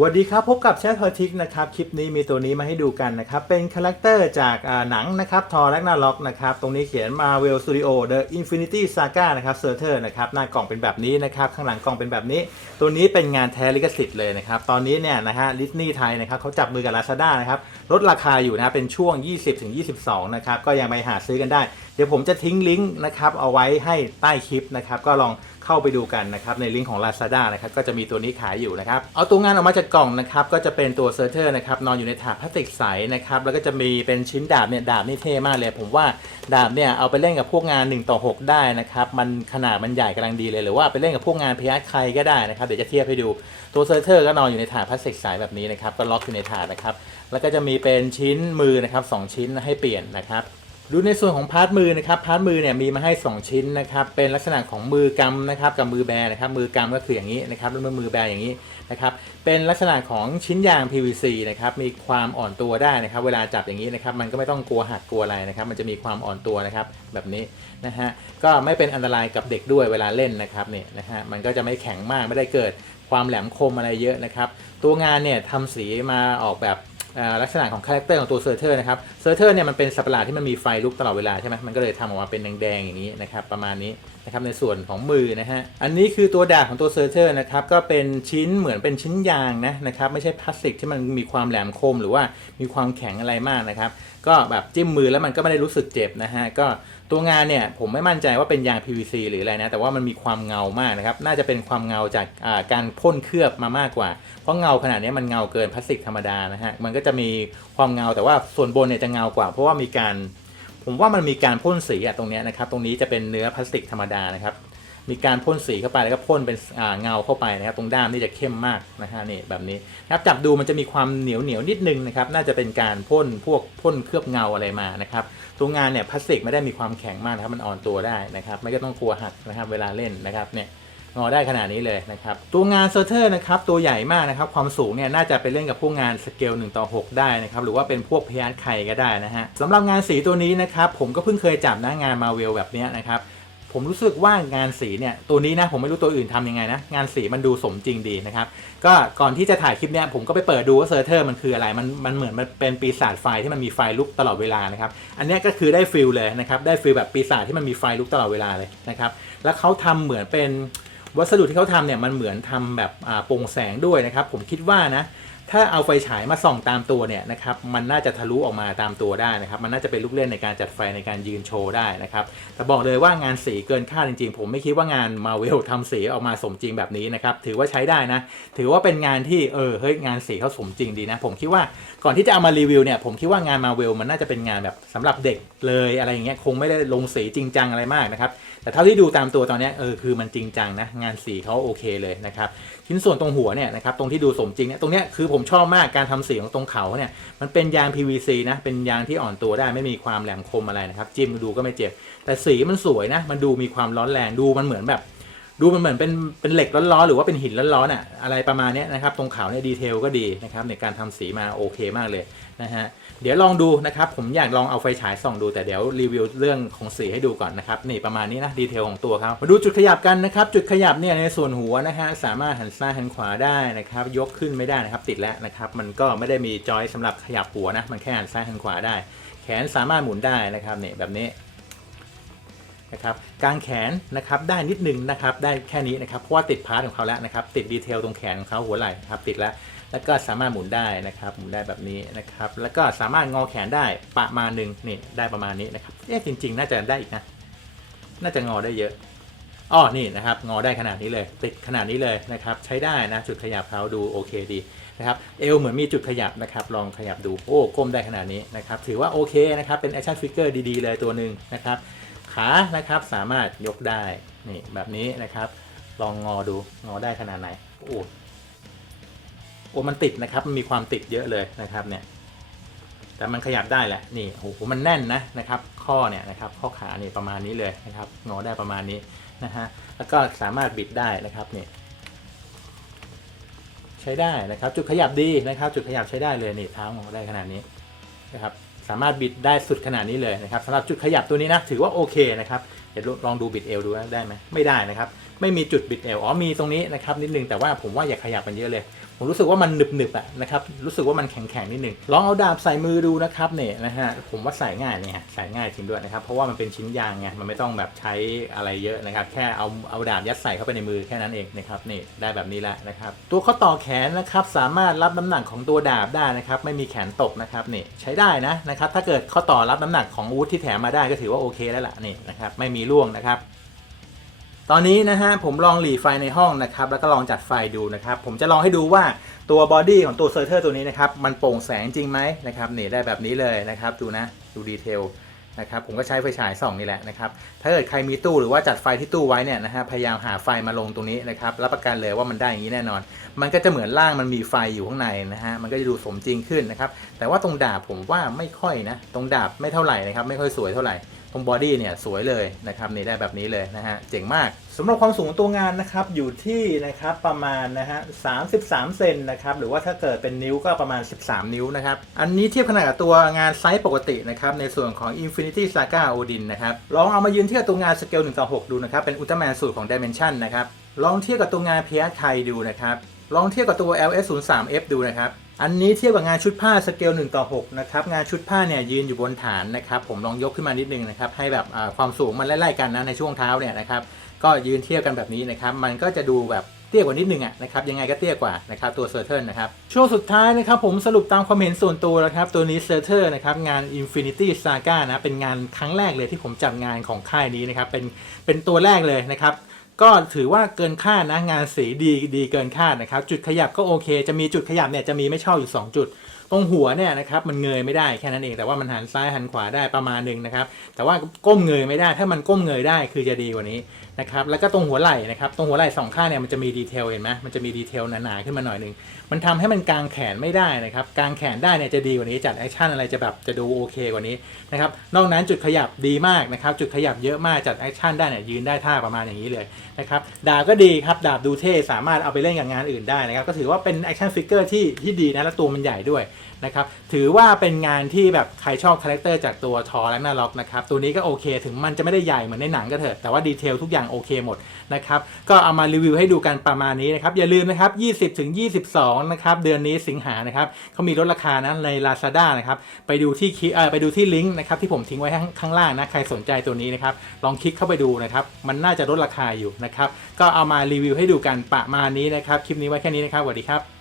สวัสดีครับ พบกับแชทพอทิกนะครับ คลิปนี้มีตัวนี้มาให้ดูกันนะครับ เป็นคาแรคเตอร์จากหนังนะครับทอร์แลกนาล็อกนะครับ ตรงนี้เขียน Marvel Studio The Infinity Saga นะครับเซอร์เทอร์นะครับ หน้ากล่องเป็นแบบนี้นะครับ ข้างหลังกล่องเป็นแบบนี้ ตัวนี้เป็นงานแท้ลิขสิทธิ์เลยนะครับ ตอนนี้เนี่ยนะฮะลิสนีย์ไทยนะครับเขาจับมือกับ Lazada นะครับ ลดราคาอยู่นะครับเป็นช่วง 20-22 นะครับ ก็ยังไปหาซื้อกันได้ เดี๋ยวผมจะทิ้งลิงก์นะครับเอาไว้ให้ใต้คลิปนะครับก็ลอง เข้าไปดูกันนะครับในลิงก์ของ Lazada นะครับก็จะมีตัวนี้ขายอยู่นะครับเอาตัวงานออกมาจากกล่องนะครับก็จะเป็นตัวเซอร์เทอร์นะครับนอนอยู่ในถาดพลาสติกใสนะครับแล้วก็จะมีเป็นชิ้นดาบเนี่ยดาบนี่เท่มากเลย ผมว่าดาบเนี่ยเอาไปเล่นกับพวกงาน1ต่อ6 ได้นะครับมันขนาดมันใหญ่กำลังดีเลยหรือว่าไปเล่นกับพวกงานพยัคฆ์ใครก็ได้นะครับเดี๋ยวจะเทียบให้ดูตัวเซอร์เทอร์ก็นอนอยู่ในถาดพลาสติกใสแบบนี้นะครับก็ล็อกอยู่ในถาดนะครับแล้วก็จะมีเป็นชิ้นมือนะครับสองชิ้นให้เปลี่ยนนะครับ ดูในส่วนของพาร์ทมือนะครับพาร์ทมือเนี่ยมีมาให้ 2 ชิ้นนะครับเป็นลักษณะของมือกำนะครับกับมือแบนะครับมือกำก็คืออย่างนี้นะครับแล้วมือแบอย่างนี้นะครับเป็นลักษณะของชิ้นยาง PVC นะครับมีความอ่อนตัวได้นะครับ เวลาจับอย่างนี้นะครับมันก็ไม่ต้องกลัวหักกลัวอะไรนะครับ มันจะมีความอ่อนตัวนะครับแบบนี้นะฮะก็ไม่เป็นอันตรายกับเด็กด้วยเวลาเล่นนะครับเนี่ยนะฮะมันก็จะไม่แข็งมากไม่ได้เกิดความแหลมคมอะไรเยอะนะครับตัวงานเนี่ยทำสีมาออกแบบ ลักษณะของคาแรคเตอร์ของตัวเซอร์เทอร์นะครับเซอร์เทอร์เนี่ยมันเป็นสัตว์ประหลาดที่มันมีไฟลุกตลอดเวลาใช่ไหมมันก็เลยทำออกมาเป็นแดงๆอย่างนี้นะครับประมาณนี้นะครับในส่วนของมือนะฮะอันนี้คือตัวดาบของตัวเซอร์เทอร์นะครับก็เป็นชิ้นเหมือนเป็นชิ้นยางนะนะครับไม่ใช่พลาสติกที่มันมีความแหลมคมหรือว่ามีความแข็งอะไรมากนะครับ ก็แบบจิ้มมือแล้วมันก็ไม่ได้รู้สึกเจ็บนะฮะก็ตัวงานเนี่ยผมไม่มั่นใจว่าเป็นยาง PVC หรืออะไรนะ แต่ว่ามันมีความเงามากนะครับ น่าจะเป็นความเงาจากาการพ่นเคลือบมามากกว่า เพราะเงาขนาดนี้มันเงาเกินพลาสติกธรรมดานะฮะ มันก็จะมีความเงาแต่ว่าส่วนบนเนี่ยจะเงากว่า เพราะว่ามีการ ผมว่ามันมีการพ่นสีอะตรงนี้นะครับ ตรงนี้จะเป็นเนื้อพลาสติกธรรมดานะครับ มีการพ่นสีเข้าไปแล้วก็พ่นเป็นเงาเข้าไปนะครับ ตรงด้ามนี่จะเข้มมากนะฮะนี่แบบนี้นะครับจับดูมันจะมีความเหนียวเหนียวนิดนึงนะครับ น่าจะเป็นการพ่นพวกพ่นเคลือบเงาอะไรมานะครับตัวงานเนี่ยพลาสติกไม่ได้มีความแข็งมากนะครับมันอ่อนตัวได้นะครับไม่ก็ต้องกลัวหักนะครับ เวลาเล่นนะครับเนี่ยงอได้ขนาดนี้เลยนะครับ ตัวงานเซอร์เทอร์นะครับ ตัวใหญ่มากนะครับ ความสูงเนี่ยน่าจะไปเล่นกับพวกงานสเกล1ต่อ6 ได้นะครับ หรือว่าเป็นพวกพยานไข่ก็ได้นะฮะสำหรับงานสีตัวนี้นะครับ ผมก็เพิ่งเคยจับนะงานมาเวลแบบนี้นะครับ ผมรู้สึกว่างานสีเนี่ยตัวนี้นะผมไม่รู้ตัวอื่นทำยังไงนะงานสีมันดูสมจริงดีนะครับก็ก่อนที่จะถ่ายคลิปเนี้ยผมก็ไปเปิดดูว่าเซอร์เทอร์มันคืออะไรมันมันเหมือนมันเป็นปีศาจไฟที่มันมีไฟลุกตลอดเวลานะครับอันนี้ก็คือได้ฟิลเลยนะครับได้ฟิลแบบปีศาจที่มันมีไฟลุกตลอดเวลาเลยนะครับแล้วเขาทำเหมือนเป็นวัสดุที่เขาทำเนี่ยมันเหมือนทำแบบโปร่งแสงด้วยนะครับผมคิดว่านะ ถ้าเอาไฟฉายมาส่องตามตัวเนี่ยนะครับมันน่าจะทะลุออกมาตามตัวได้นะครับ มันน่าจะเป็นลูกเล่นในการจัดไฟในการยืนโชว์ได้นะครับแต่บอกเลยว่างานสีเกินคาดจริงๆ ผมไม่คิดว่างานมาเวลทำสีออกมาสมจริงแบบนี้นะครับถือว่าใช้ได้นะ ถือว่าเป็นงานที่เออเฮ้ยงานสีเขาสมจริงดีนะ ผมคิดว่าก่อนที่จะเอามารีวิวเนี่ยผมคิดว่างานมาเวลมันน่าจะเป็นงานแบบสำหรับเด็กเลยอะไรอย่างเงี้ยคงไม่ได้ลงสีจริงจังอะไรมากนะครับแต่เท่าที่ดูตามตัวตอนนี้เออคือมันจริงจังนะงานสีเขาโอเคเลยนะครับชิ้นส่วนตรงหัวเนี่ยนะครับตรงที่ดูสมจริงเนี่ยตรงเนี้ยคือผมชอบมากการทำสีของตรงเขาเนี่ยมันเป็นยาง PVC นะเป็นยางที่อ่อนตัวได้ไม่มีความแหลมคมอะไรนะครับ จิ้มดูก็ไม่เจ็บแต่สีมันสวยนะ มันดูมีความร้อนแรงดูมันเหมือนแบบ ดูมันเหมือนเป็นเป็นเหล็กร้อนๆหรือว่าเป็นหินร้อนๆอะอะไรประมาณนี้นะครับตรงเขาเนี่ยดีเทลก็ดีนะครับในการทำสีมาโอเคมากเลยนะฮะเดี๋ยวลองดูนะครับผมอยากลองเอาไฟฉายส่องดูแต่เดี๋ยวรีวิวเรื่องของสีให้ดูก่อนนะครับนี่ประมาณนี้นะดีเทลของตัวเขามาดูจุดขยับกันนะครับจุดขยับเนี่ยในส่วนหัวนะฮะสามารถหันซ้ายหันขวาได้นะครับยกขึ้นไม่ได้นะครับติดแล้วนะครับมันก็ไม่ได้มีจอยสำหรับขยับหัวนะมันแค่หันซ้ายหันขวาได้ แขนสามารถหมุนได้นะครับเนี่ยแบบนี้ นะครับกางแขนนะครับได้นิดนึงนะครับได้แค่นี้นะครับเพราะว่าติดพาร์ทของเขาแล้วนะครับติดดีเทลตรงแขนของเขาหัวไหล่ครับติดแล้วแล้วก็สามารถหมุนได้นะครับหมุนได้แบบนี้นะครับแล้วก็สามารถงอแขนได้ประมาณหนึ่งนี่ได้ประมาณนี้นะครับเอ๊ะจริง ๆ น่าจะได้อีกนะน่าจะงอได้เยอะอ้อนี่นะครับงอได้ขนาดนี้เลยติดขนาดนี้เลยนะครับใช้ได้นะจุดขยับเขาดูโอเคดีนะครับเอวเหมือนมีจุดขยับนะครับลองขยับดูโอ้ก้มได้ขนาดนี้นะครับถือว่าโอเคนะครับเป็นแอคชั่นฟิกเกอร์ดีๆเลยตัวหนึ่งนะครับ ขานะครับสามารถยกได้นี่แบบนี้นะครับ ลองงอดูงอได้ขนาดไหนโอ้โอ้มันติดนะครับมันมีความติดเยอะเลยนะครับเนี่ยแต่มันขยับได้แหละนี่โอ้โหมันแน่นนะนะครับ ข้อเนี่ยนะครับข้อขานี่ประมาณนี้เลยนะครับงอได้ประมาณนี้นะฮะแล้วก็สามารถบิดได้นะครับนี่ใช้ได้นะครับ จุดขยับดีนะครับ จุดขยับใช้ได้เลยนี่เท้างอได้ขนาดนี้นะครับ สามารถบิดได้สุดขนาดนี้เลยนะครับสำหรับจุดขยับตัวนี้นะถือว่าโอเคนะครับเดี๋ยวลองดูบิดเอวดูได้ไหมไม่ได้นะครับ ไม่มีจุดบิดเอวอ๋อมีตรงนี้นะครับนิดนึงแต่ว่าผมว่าอย่าขยับมันเยอะเลย ผมรู้สึกว่ามันหนึบหนึบๆอะนะครับรู้สึกว่ามันแข็งแข็งๆนิดนึงลองเอาดาบใส่มือดูนะครับเนี่ยนะฮะผมว่าใส่ง่ายเนี่ยใส่ง่ายจริงด้วยนะครับเพราะว่ามันเป็นชิ้นยางไงมันไม่ต้องแบบใช้อะไรเยอะนะครับแค่เอาเอาดาบยัดใส่เข้าไปในมือแค่นั้นเองนะครับนี่ได้แบบนี้แล้วนะครับตัวข้อต่อแขนนะครับสามารถรับน้ำหนักของตัวดาบได้นะครับไม่มีแขนตกนะครับนี่ใช้ได้นะนะครับถ้าเกิดข้อต่อรับน้ำหนักของอาวุธที่แถมมาได้ก็ถือว่าโอเคแล้วล่ะนี่นะครับไม่มีร่วงนะครับ ตอนนี้นะฮะผมลองหลีไฟในห้องนะครับแล้วก็ลองจัดไฟดูนะครับผมจะลองให้ดูว่าตัวบอดี้ของตัวเซอร์เทอร์ตัวนี้นะครับมันโปร่งแสงจริงไหมนะครับนี่ได้แบบนี้เลยนะครับดูนะดูดีเทลนะครับผมก็ใช้ไฟฉายส่องนี่แหละนะครับถ้าเกิดใครมีตู้หรือว่าจัดไฟที่ตู้ไว้เนี่ยนะฮะพยายามหาไฟมาลงตรงนี้นะครับรับประกันเลยว่ามันได้อย่างนี้แน่นอน มันก็จะเหมือนล่างมันมีไฟอยู่ข้างในนะฮะมันก็จะดูสมจริงขึ้นนะครับแต่ว่าตรงดาบผมว่าไม่ค่อยนะตรงดาบไม่เท่าไหร่นะครับไม่ค่อยสวยเท่าไหร่ ตรงบอดี้เนี่ยสวยเลยนะครับนี่ได้แบบนี้เลยนะฮะเจ๋งมากสำหรับความสูงของตัวงานนะครับอยู่ที่นะครับประมาณนะฮะ33เซนนะครับหรือว่าถ้าเกิดเป็นนิ้วก็ประมาณ 13 นิ้วนะครับอันนี้เทียบขนาดกับตัวงานไซส์ปกตินะครับในส่วนของ Infinity Saga Odin นะครับลองเอามายืนเทียบกับตัวงานสเกล1ต่อ6ดูนะครับเป็นอุลตร้าแมนสูตรของ Dimension นะครับลองเทียบกับตัวงาน p s ไทยดูนะครับลองเทียบกับตัว LS03F ดูนะครับ อันนี้เทียบกับงานชุดผ้าสเกล1ต่อ6นะครับงานชุดผ้าเนี่ยยืนอยู่บนฐานนะครับผมลองยกขึ้นมานิดนึงนะครับให้แบบความสูงมันไล่ๆกันนะในช่วงเท้าเนี่ยนะครับก็ยืนเทียบกันแบบนี้นะครับมันก็จะดูแบบเตี้ยกว่านิดนึงอะนะครับยังไงก็เตี้ยกว่านะครับตัวเซอร์เทนนะครับช่วงสุดท้ายนะครับผมสรุปตามความเห็นส่วนตัวแล้วครับตัวนี้เซอร์เทอร์นะครับงาน Infinity Saga นะเป็นงานครั้งแรกเลยที่ผมจัดงานของค่ายนี้นะครับเป็นเป็นตัวแรกเลยนะครับ ก็ถือว่าเกินคาดนะงานสีดีดีเกินคาดนะครับ จุดขยับก็โอเค จะมีจุดขยับเนี่ยจะมีไม่ชอบอยู่ 2 จุด ตรงหัวเนี่ยนะครับมันเงยไม่ได้แค่นั้นเองแต่ว่ามันหันซ้ายหันขวาได้ประมาณหนึ่งนะครับ แต่ว่าก้มเงยไม่ได้ถ้ามันก้มเงยได้คือจะดีกว่านี้ นะครับแล้วก็ตรงหัวไหล่นะครับตรงหัวไหล่สองข้างเนี่ยมันจะมีดีเทลเห็นไหมมันจะมีดีเทลหนาๆขึ้นมาหน่อยหนึ่งมันทำให้มันกางแขนไม่ได้นะครับกางแขนได้เนี่ยจะดีกว่านี้จัดแอคชั่นอะไรจะแบบจะดูโอเคกว่านี้นะครับนอกนั้นจุดขยับดีมากนะครับจุดขยับเยอะมากจัดแอคชั่นได้เนี่ยยืนได้ท่าประมาณอย่างนี้เลยนะครับดาบก็ดีครับดาบดูเท่สามารถเอาไปเล่นกับงานอื่นได้นะครับก็ถือว่าเป็นแอคชั่นฟิกเกอร์ที่ที่ดีนะและตัวมันใหญ่ด้วย นะครับถือว่าเป็นงานที่แบบใครชอบคาแรคเตอร์จากตัวทอและนาล็อกนะครับตัวนี้ก็โอเคถึงมันจะไม่ได้ใหญ่เหมือนในหนังก็เถอะแต่ว่าดีเทลทุกอย่างโอเคหมดนะครับก็เอามารีวิวให้ดูกันประมาณนี้นะครับอย่าลืมนะครับ 20ถึง22 นะครับเดือนนี้สิงหานะครับเขามีลดราคานะใน Lazada นะครับไปดูที่คลิเออไปดูที่ลิงก์นะครับที่ผมทิ้งไว้ข้างข้างล่างนะใครสนใจตัวนี้นะครับลองคลิกเข้าไปดูนะครับมันน่าจะลดราคาอยู่นะครับก็เอามารีวิวให้ดูกันประมาณนี้นะครับคลิปนี้ไว้แค่นี้นะครับสวัสดีครับ